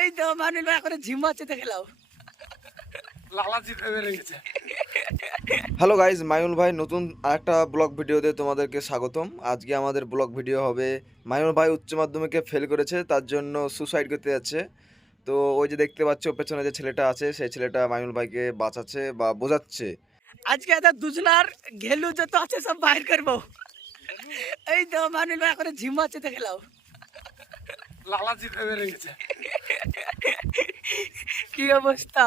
এই তো মানুষ ভাই এখন ঝিমাচ্ছে দেখলাম। হ্যালো গাইজ, মাইনুল ভাই নতুন আরেকটা ব্লগ ভিডিওতে তোমাদেরকে স্বাগতম। আজকে আমাদের ব্লগ ভিডিও হবে মাইনুল ভাই উচ্চ মাধ্যমিকে ফেল করেছে, তার জন্য সুসাইড করতে যাচ্ছে। তো ওই যে দেখতে পাচ্ছ পেছনে যে ছেলেটা আছে, সেই ছেলেটা মাইনুল ভাইকে বাঁচাচ্ছে বা বোঝাচ্ছে। আজকে এদের দুজনার ঘেলু যত আছে সব বাইর করবো। এই তো মানুষ ভাই এখন ঝিমাচ্ছে দেখলাম। কি অবস্থা,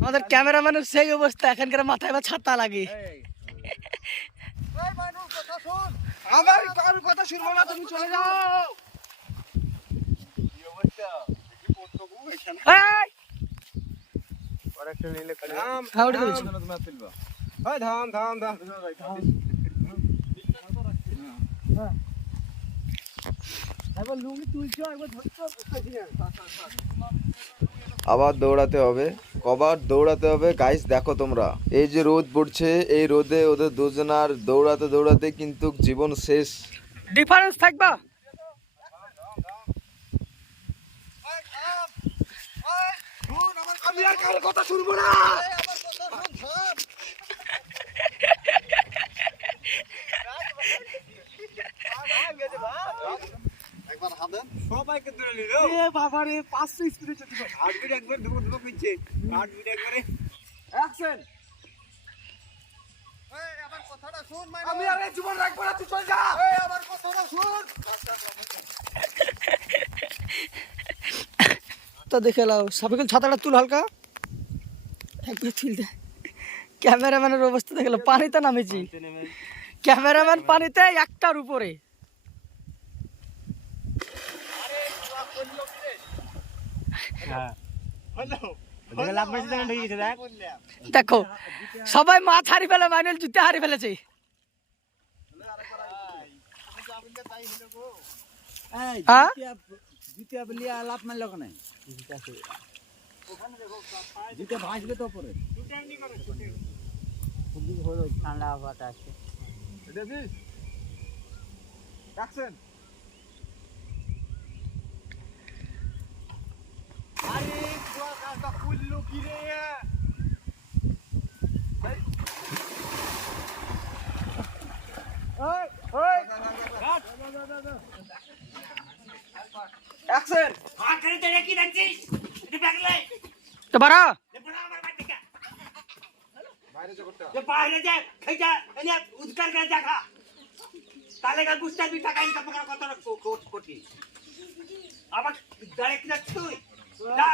আমাদের ক্যামেরাম্যানের সেই অবস্থা, এখানকার মাথায় বা ছাতা লাগে। আমার কারোর কথা শুনবো না, তুমি চলে যাও। এই! হ্যাঁ, ওটা তো বলছি। ধাম ধাম ধাম। আবার দৌড়াতে হবে, কবার দৌড়াতে হবে গাইস। দেখো তোমরা, এই যে রোদ পড়ছে, এই রোদে ওদের দুজনার দৌড়াতে দৌড়াতে কিন্তু জীবন শেষ। ডিফারেন্স থাকবা। আমি আর কারোর কথা শুনবো না। সবাইকে ধরে নিল বাবা রে, 500 স্পিডে চলছে। হার্টবিট একবার ধুমো ধুমো করছে, হার্টবিট একবারে অ্যাকশন। এই আমার কথাটা শুন, আমি আর এই জীবন রাখবো না, তুই চল যা। এই আমার কথাটা শুন। তো দেখে লাও, সাবিকুল ছাতাটা তুল হালকা, একবার তুল দে। ক্যামেরাম্যানের অবস্থা দেখলো, পানিতে নামেছি। ক্যামেরাম্যান পানিতে একটার উপরে। দেখো সবাই মাছ হারি ফেলে, মাইনেল জুতে হারি ফেলেছে। হ্যাঁ? ঠান্ডা বাতাস আছে। অ্যাকশন। আরে কুয়া কাটা ফুললো কি রে? অ্যাকশন। তো বাড়া বাইরে যা খেয়ে যা, এনে উদ্কার করে দেখা, তাহলে কাল বুঝতে পারবি টাকা ইনকাম করার কত কঠিন। আবার ডাইরেক্ট তুই যা।